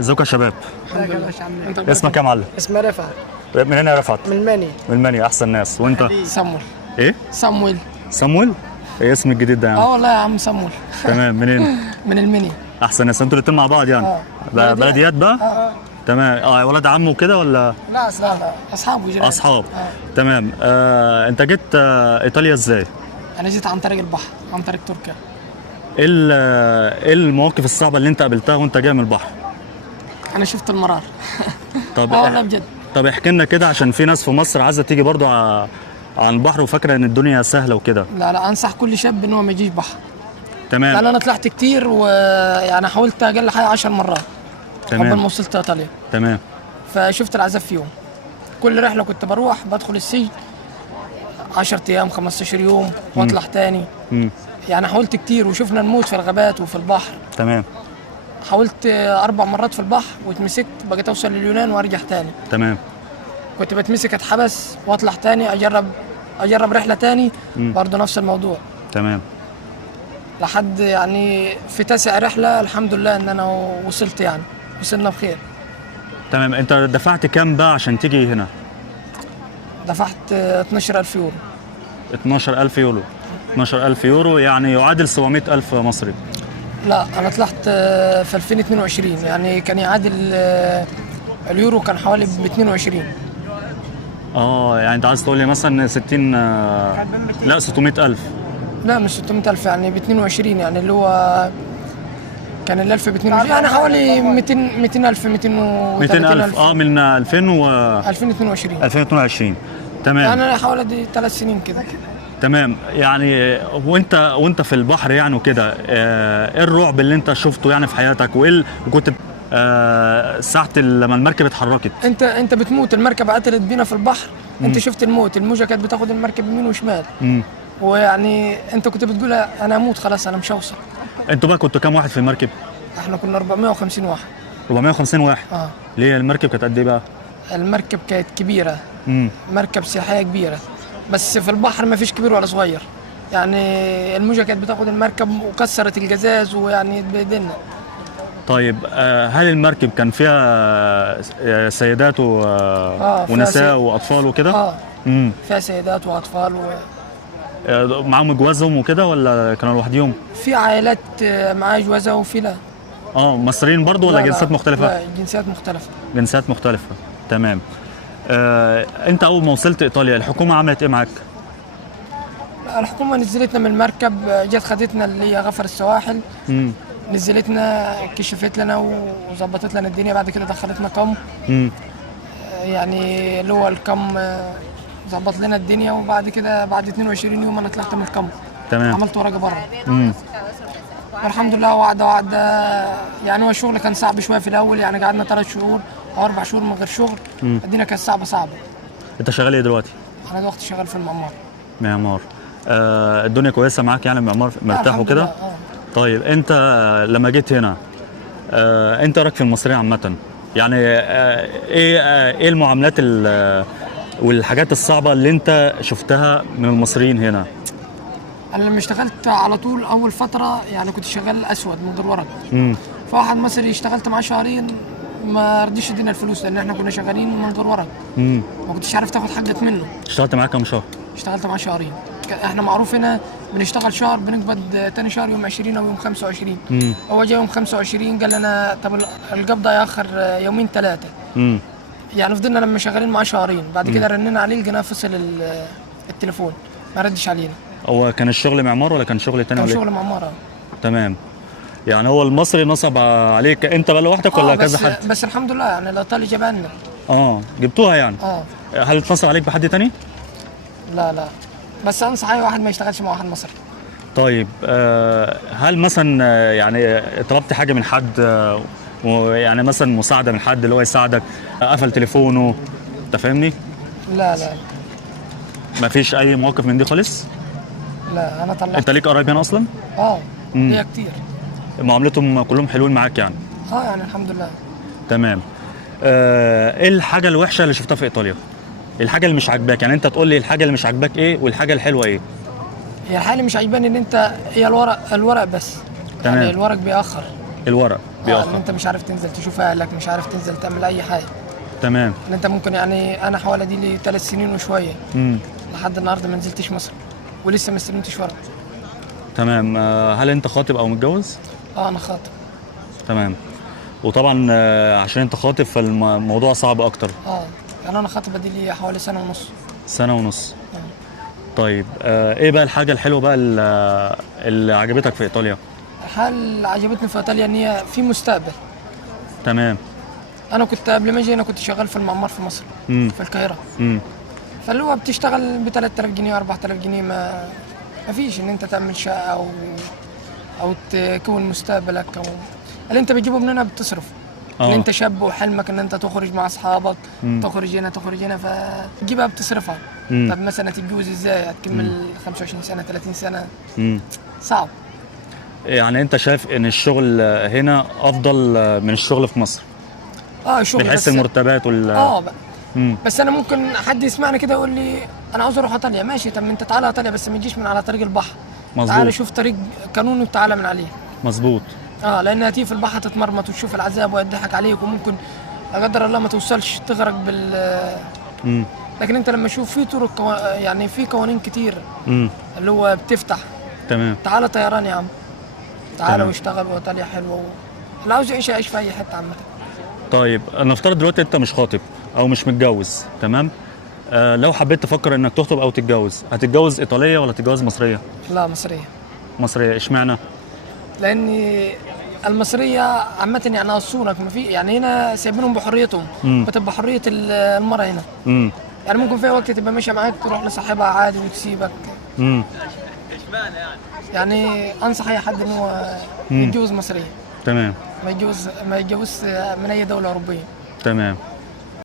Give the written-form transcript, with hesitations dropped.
ازيكم يا شباب؟ الحمد لله. انت اسمك يا معلم؟ اسمي رفعت من هنا يا رفعت؟ من المني. من المنيا. احسن ناس. وانت؟ صمول. ايه؟ صمويل. صمويل؟ ايه اسم الجديد ده يا عم؟ والله يا عم صمول. تمام. منين؟ من المني. احسن ناس. انتوا الاتنين مع بعض يعني؟ بلديات بقى؟ تمام. ولاد عمه وكده ولا؟ لا اصحابه جيران. اصحاب. تمام. انت جيت ايطاليا ازاي؟ انا جيت عن طريق البحر، عن طريق تركيا. ايه المواقف الصعبه اللي انت قابلتها وانت جاي من البحر؟ انا شفت المرار. طب والله بجد. طب احكي لنا كده، عشان في ناس في مصر عايزه تيجي برضو على البحر وفاكره ان الدنيا سهله وكده. لا انصح كل شاب ان هو ما يجيش بحر. تمام. لان انا طلعت كتير، ويعني حاولت اقل حاجه 10 مرات قبل ما تمام. وصلت ايطاليا. تمام. فشفت العذاب فيهم. كل رحله كنت بروح بدخل السجن 10 ايام 15 يوم واطلع تاني. يعني حاولت كتير، وشفنا الموت في الغابات وفي البحر. تمام. حاولت 4 مرات في البحر واتمسكت، بقيت اوصل لليونان وارجع تاني. تمام. كنت بتمسك اتحبس واطلع تاني اجرب رحله تاني، برضه نفس الموضوع. تمام. لحد يعني في 9 رحله الحمد لله ان انا وصلت، يعني وصلنا بخير. تمام. انت دفعت كام بقى عشان تيجي هنا؟ دفعت 12,000 يورو. 12,000 يورو. 12,000 يورو يعني يعادل 700,000 مصري. لا انا طلعت في 2022، يعني كان يعادل اليورو كان حوالي ب 22. يعني انت عايز تقول لي مثلا 60 لا 600,000. لا مش 600,000، يعني ب 22، يعني اللي هو كان ال 1000 ب 22، يعني حوالي 200,000 200,000 من 2022. 2022. تمام. يعني انا حوالي 3 سنين كده. تمام. يعني وانت في البحر يعني وكده، ايه الرعب اللي انت شفته يعني في حياتك، وكنت ساعة لما المركب اتحركت؟ انت بتموت، المركب عطلت بينا في البحر. انت شفت الموت، الموجه كانت بتاخد المركب يمين وشمال. ويعني انت كنت بتقول انا اموت خلاص، انا مش هوصل. انتوا بقى كنتوا كام واحد في المركب؟ احنا كنا 450 واحد. 450 واحد. ليه المركب كانت قد ايه بقى؟ المركب كانت كبيره. مركب سياحيه كبيره، بس في البحر ما فيش كبير ولا صغير. يعني الموجه كانت بتاخد المركب وكسرت الجزاز، ويعني اتبهدلنا. طيب هل المركب كان فيها سيدات ونساء واطفال وكده؟ فيها سيدات واطفال معاهم جوازهم وكده ولا كانوا لوحديهم؟ في عائلات معاها جوازها وفي لا. مصريين برضو ولا جنسيات مختلفة؟ لا جنسيات مختلفة. جنسيات مختلفة. تمام. انت اول ما وصلت ايطاليا الحكومة عملت ايه معاك؟ الحكومة نزلتنا من المركب، جت خدتنا اللي هي غفر السواحل. نزلتنا كشفت لنا وظبطت لنا الدنيا، بعد كده دخلتنا كم. يعني اللي هو الكم ظبط لنا الدنيا، وبعد كده بعد 22 يوم انا طلعت من الكم. تمام. عملت ورقة بره. والحمد لله واحدة. يعني هو الشغل كان صعب شوية في الأول، يعني قعدنا 3 شهور أو 4 شهور من غير شغل. الدنيا كانت صعبة. انت شغال ايه دلوقتي؟ أنا دلوقتي شغال في المعمار. معمار. الدنيا كويسة معاك يعني، المعمار مرتاح وكده؟ طيب انت لما جيت هنا انت رايك في المصريين عامة؟ يعني ايه المعاملات والحاجات الصعبة اللي انت شفتها من المصريين هنا؟ انا لما اشتغلت على طول اول فتره، يعني كنت شغال اسود من غير ورق. فواحد مصري اشتغلت معاه شهرين ما رضيش يدينا الفلوس، لان احنا كنا شغالين من غير ورق. ما كنتش عارف تاخد حاجه منه. اشتغلت معاه كام شهر؟ اشتغلت معاه شهرين. احنا معروف هنا بنشتغل شهر بنقبض تاني شهر يوم 20 او يوم 25. هو جاي يوم 25 قال لنا طب القبض هياخر يومين 3. يعني فضلنا لما شغالين معاه شهرين، بعد كده رنينا عليه لقيناه فصل التليفون، ما ردش علينا. هو كان الشغل معمار ولا كان شغل تاني؟ كان شغل معمار. تمام. يعني هو المصري نصب عليك انت بقى لوحدك ولا كذا حد؟ بس الحمد لله، يعني الايطالي جابنا. جبتوها يعني؟ هل اتنصب عليك بحد تاني؟ لا بس انصح اي واحد ما يشتغلش مع واحد مصري. طيب هل مثلا يعني طلبت حاجه من حد، يعني مثلا مساعده من حد اللي هو يساعدك، قفل تليفونه، انت فاهمني؟ لا مفيش اي مواقف من دي خالص؟ لا انا طلعت. انت ليك قرايب هنا اصلا؟ ليا كتير. معاملتهم كلهم حلوين معاك يعني؟ يعني الحمد لله. تمام. ايه الحاجه الوحشه اللي شفتها في ايطاليا؟ الحاجه اللي مش عاجباك، يعني انت تقول لي الحاجه اللي مش عاجباك ايه والحاجه الحلوه ايه؟ هي الحاجه اللي مش عاجباني ان انت هي الورق بس. تمام. يعني الورق بيأخر. الورق ان بيأخر. انت مش عارف تنزل تشوف اهلك، مش عارف تنزل تعمل اي حاجه. تمام. ان انت ممكن يعني انا حوالي دي لي 3 سنين وشويه لحد النهارده ما نزلتش مصر ولسه ما استلمتش ورق. تمام. هل انت خاطب او متجوز؟ انا خاطب. تمام. وطبعا عشان انت خاطب فالموضوع صعب اكتر. يعني انا خاطبه دي لي حوالي سنه ونص. سنة ونص. طيب ايه بقى الحاجة الحلوة بقى اللي عجبتك في ايطاليا؟ الحاجه اللي عجبتني في ايطاليا ان هي في مستقبل. تمام. انا كنت قبل ما اجي انا كنت شغال في المعمار في مصر في القاهره. فاللي هو بتشتغل ب 3000 جنيه 4000 جنيه، ما فيش ان انت تعمل شقه او تكون مستقبلك، او اللي انت بتجيبه من هنا بتصرف. ان انت شاب وحلمك ان انت تخرج مع اصحابك، تخرج هنا تخرج هنا، فتجيبها بتصرفها. طب مثلا تتجوز ازاي؟ هتكمل 25 سنه 30 سنه. صعب. يعني انت شايف ان الشغل هنا افضل من الشغل في مصر؟ الشغل بحيث المرتبات بس انا ممكن حد يسمعني كده يقول لي انا عاوز اروح ايطاليا. ماشي، طب انت تعالى ايطاليا بس ما تجيش من على طريق البحر. مظبوط. تعالى شوف طريق قانوني وتعالى من عليه. مظبوط. لان هتيجي في البحر تتمرمط وتشوف العذاب ويضحك عليك، وممكن لا قدر الله ما توصلش تغرق لكن انت لما تشوف في طرق يعني في قوانين كتير اللي هو بتفتح. تمام. تعالى طيران يا عم، تعالى واشتغل، وايطاليا حلوه اللي عاوز يعيش يعيش في اي حته عامه. طيب نفترض دلوقتي انت مش خاطب او مش متجوز، تمام؟ لو حبيت تفكر انك تخطب او تتجوز، هتتجوز ايطاليه ولا تتجوز مصريه؟ لا، مصريه. مصريه، اشمعنى؟ لان المصريه عامه يعني اصونك ما في، يعني هنا سايبينهم بحريتهم. بتبقى حريه المراه هنا. يعني ممكن في وقت تبقى ماشيه معاك تروح لصاحبها عادي وتسيبك. يعني انصح اي حد ان هو يتجوز مصريه. تمام. ما يتجوز من اي دوله اوروبيه. تمام.